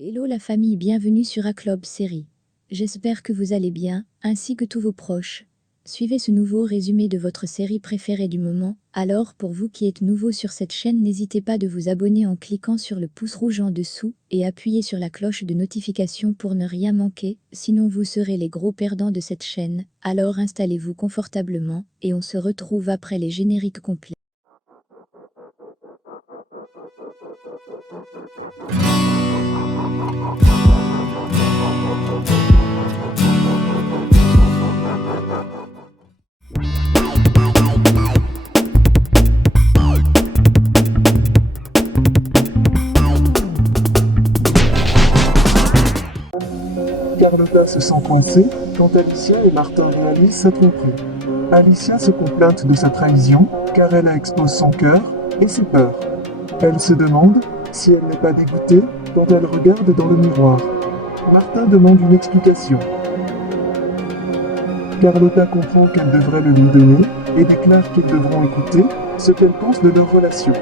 Hello la famille, bienvenue sur A-Club Série. J'espère que vous allez bien, ainsi que tous vos proches. Suivez ce nouveau résumé de votre série préférée du moment. Alors, pour vous qui êtes nouveau sur cette chaîne, n'hésitez pas de vous abonner en cliquant sur le pouce rouge en dessous et appuyez sur la cloche de notification pour ne rien manquer, sinon vous serez les gros perdants de cette chaîne. Alors installez-vous confortablement et on se retrouve après les génériques complets. Carlotta se sent coincée quand Alicia et Martin réalisent sa tromperie. Alicia se complainte de sa trahison car elle a exposé son cœur et ses peurs. Elle se demande si elle n'est pas dégoûtée quand elle regarde dans le miroir. Martin demande une explication. Carlotta comprend qu'elle devrait le lui donner et déclare qu'ils devront écouter ce qu'elle pense de leur relation.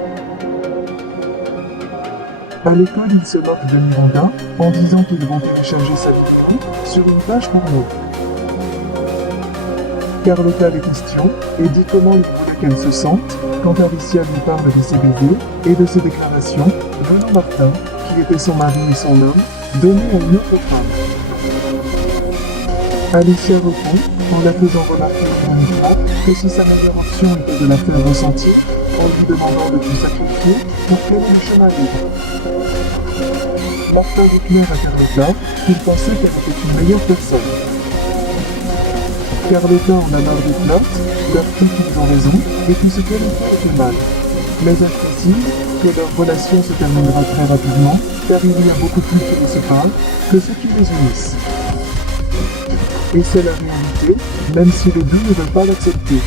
À l'école, ils se moquent de Miranda en disant qu'ils vont télécharger sa vidéo sur une page porno. Carlotta les questionne et dit comment il voulait qu'elle se sente quand Alicia lui parle de ses bébés et de ses déclarations venant Martin, qui était son mari et son homme, donné à une autre femme. Alicia répond en la faisant remarquer dans le micro que si sa meilleure option était de la faire ressentir en lui demandant de tout sacrifier pour qu'elle ait le chemin libre. Martin déclare à Carlotta qu'il pensait qu'elle était une meilleure personne. Carlotta en a marre des plaintes, leur crie qu'ils ont raison et que ce qu'elle fait était mal. Mais elle précise que leur relation se terminera très rapidement car il y a beaucoup plus qui les séparent que ce qui les unissent. Et c'est la réalité, même si les deux ne veulent pas l'accepter.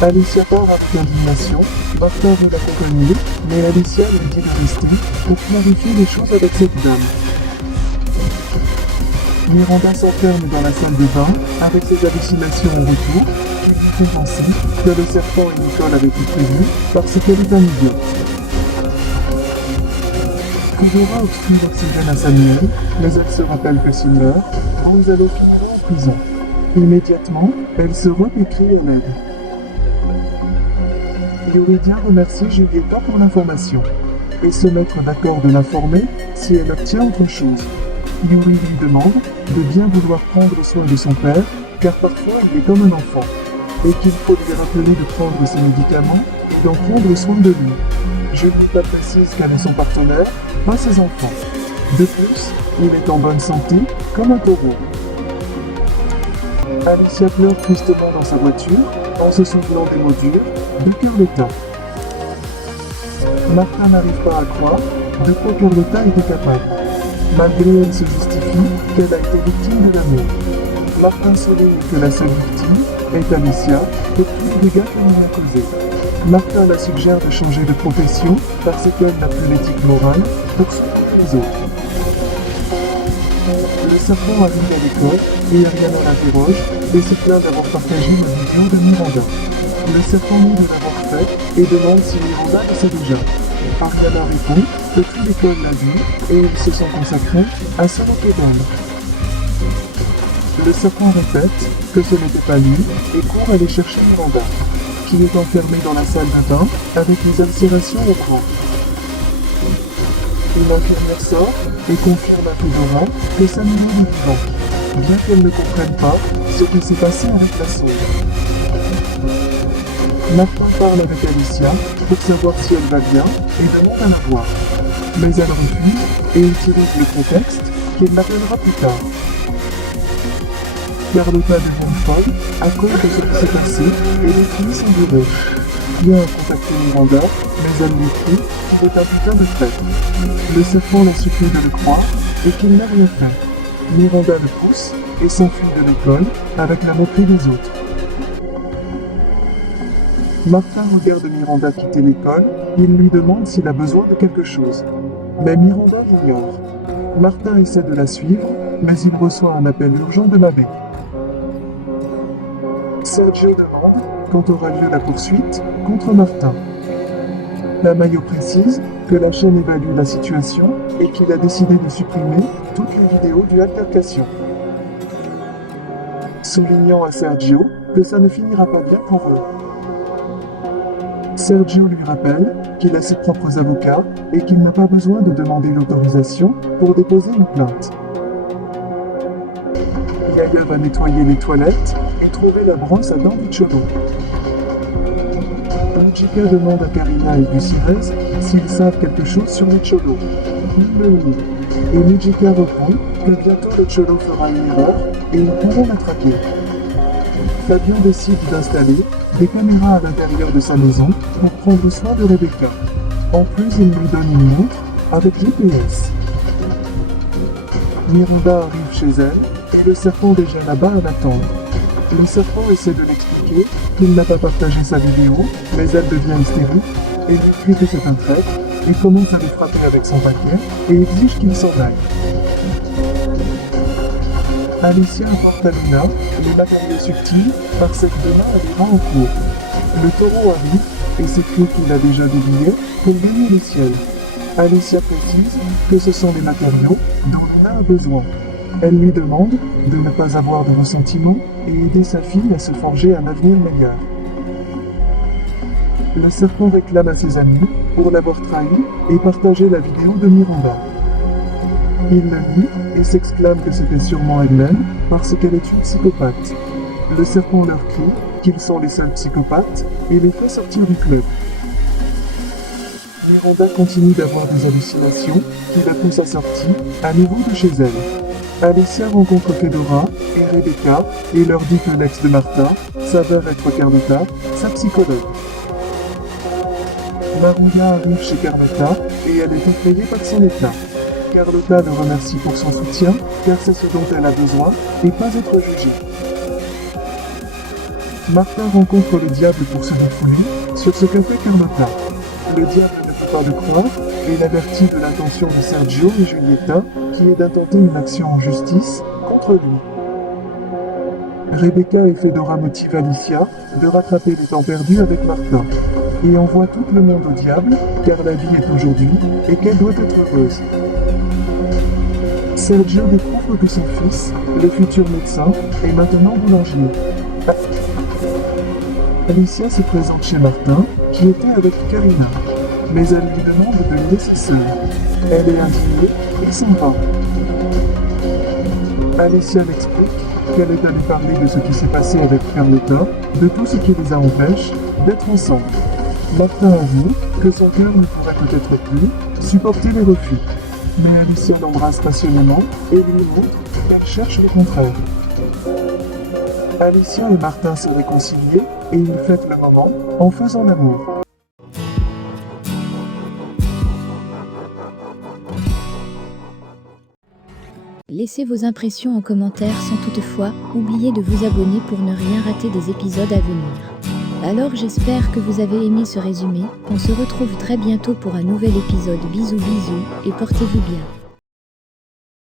Alicia part avec indignation, Martin veut l'accompagner, mais Alicia lui dit de rester pour clarifier les choses avec cette dame. Miranda s'enferme dans la salle de bain avec ses hallucinations au retour qui lui font penser que le serpent et Nicole avaient tout prévu parce qu'elle est un idiote. Fedora obstrue l'oxygène à Samuel, mais elle se rappelle que s'il meurt, Gonzalo finira en prison. Immédiatement, elle se roule et crie à l'aide. Yuridia remercie Julieta pour l'information et se mettre d'accord de l'informer si elle obtient autre chose. Yuri lui demande de bien vouloir prendre soin de son père car parfois il est comme un enfant et qu'il faut lui rappeler de prendre ses médicaments et d'en prendre soin de lui. Julieta précise qu'elle est son partenaire, pas ses enfants. De plus, il est en bonne santé comme un taureau. Alicia pleure tristement dans sa voiture en se souvenant des mots durs de Carlotta. Martin n'arrive pas à croire de quoi Carlotta était capable. Malgré elle se justifie qu'elle a été victime de l'amour. Martin souligne que la seule victime est Alicia pour tous les dégâts qu'elle lui a causés. Martin la suggère de changer de profession parce qu'elle n'a plus l'éthique morale pour soutenir les autres. Le serpent arrive à l'école et Ariana l'interroge et se plaint d'avoir partagé la vision de Miranda. Le serpent nie de l'avoir fait et demande si Miranda le sait déjà. Ariana répond que toute l'école l'a vu et ils se sont consacrés à se moquer d'elle. Le serpent répète que ce n'était pas lui et court aller chercher Miranda, qui est enfermée dans la salle de bain avec les ulcérations au cou. Une infirmière sort et confirme à Fedora que Samuel est vivant, bien qu'elle ne comprenne pas ce qui s'est passé avec la sauve. Martin parle avec Alicia pour savoir si elle va bien et demande à la voir. Mais elle refuse et utilise le prétexte qu'il l'appellera plus tard. Carlotta devient folle à cause de ce qui s'est passé et détruit son bureau. Bien à contacter Miranda, mais elle lui crie qu'il est un putain de traître. Le serpent la supplie de le croire et qu'il n'a rien fait. Miranda le pousse et s'enfuit de l'école avec la moquerie des autres. Martin regarde Miranda quitter l'école, il lui demande s'il a besoin de quelque chose. Mais Miranda l'ignore. Martin essaie de la suivre, mais il reçoit un appel urgent de l'abbé. Sergio demande quand aura lieu la poursuite contre Martin. La Maillot précise que la chaîne évalue la situation et qu'il a décidé de supprimer toutes les vidéos du altercation. Soulignant à Sergio que ça ne finira pas bien pour eux. Sergio lui rappelle qu'il a ses propres avocats et qu'il n'a pas besoin de demander l'autorisation pour déposer une plainte. Yaya va nettoyer les toilettes et trouver la brosse à dents du Cholo. Mujika demande à Karina et Gutiérrez s'ils savent quelque chose sur le Cholo. Ils le nient. Et Mujika répond que bientôt le Cholo fera une erreur et ils pourront l'attraper. Fabien décide d'installer des caméras à l'intérieur de sa maison pour prendre soin de Rebecca. En plus, il lui donne une montre avec GPS. Miranda arrive chez elle et le serpent déjà là-bas à l'attendre. Le serpent essaie de l'expliquer qu'il n'a pas partagé sa vidéo, mais elle devient hystérique et lui crie que c'est un traître et commence à le frapper avec son paquet et exige qu'il s'en aille. Alicia apporte à Luna les matériaux subtils parce que demain elle ira en cours. Le taureau arrive et s'écrit qu'il a déjà deviné pour gagner le ciel. Alicia précise que ce sont les matériaux dont Luna a besoin. Elle lui demande de ne pas avoir de ressentiment et aider sa fille à se forger un avenir meilleur. Le serpent réclame à ses amis pour l'avoir trahi et partager la vidéo de Miranda. Il le nie et s'exclame que c'était sûrement elle-même parce qu'elle est une psychopathe. Le serpent leur crie qu'ils sont les seuls psychopathes et les fait sortir du club. Miranda continue d'avoir des hallucinations qui la poussent à sortir à nouveau de chez elle. Alicia rencontre Fedora et Rebecca et leur dit que l'ex de Martha s'avère être Carlotta, sa psychologue. Maruya arrive chez Carlotta et elle est effrayée par son état. Carlotta le remercie pour son soutien, car c'est ce dont elle a besoin, et pas être jugée. Martha rencontre le diable pour se défouler sur ce que fait Carlotta. Le diable ne peut pas le croire et l'avertit de l'intention de Sergio et Julieta, qui est d'intenter une action en justice contre lui. Rebecca et Fedora motivent Alicia de rattraper les temps perdus avec Martha, et envoie tout le monde au diable, car la vie est aujourd'hui et qu'elle doit être heureuse. Sergio découvre que son fils, le futur médecin, est maintenant boulanger. Alicia se présente chez Martin, qui était avec Karina, mais elle lui demande de le laisser seul. Elle est indignée et s'en va. Alicia l'explique qu'elle est allée parler de ce qui s'est passé avec Carlotta, de tout ce qui les empêche d'être ensemble. Martin avoue que son cœur ne pourrait peut-être plus supporter les refus. Mais Alicia l'embrasse passionnément et lui montre qu'elle cherche le contraire. Alicia et Martin se réconcilient et ils fêtent le moment en faisant l'amour. Laissez vos impressions en commentaire sans toutefois oublier de vous abonner pour ne rien rater des épisodes à venir. Alors j'espère que vous avez aimé ce résumé, on se retrouve très bientôt pour un nouvel épisode. Bisous bisous et portez-vous bien.